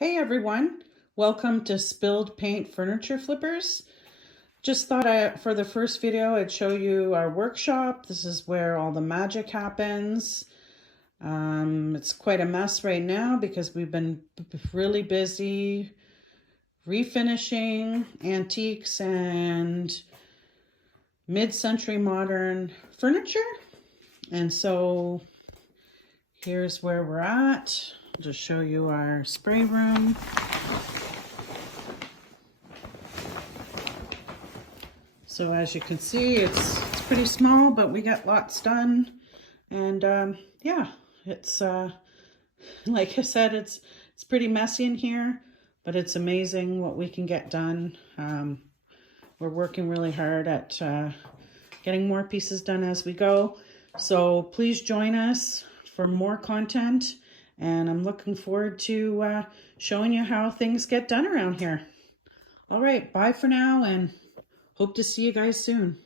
Hey everyone, welcome to Spilled Paint Furniture Flippers. Just thought for the first video I'd show you our workshop. This is where all the magic happens. It's quite a mess right now because we've been really busy refinishing antiques and mid-century modern furniture. And so here's where we're at. I'll just show you our spray room. So as you can see, it's pretty small, but we got lots done. And yeah, it's like I said, it's pretty messy in here, but it's amazing what we can get done. We're working really hard at getting more pieces done as we go. So please join us for more content. And I'm looking forward to showing you how things get done around here. All right, bye for now and hope to see you guys soon.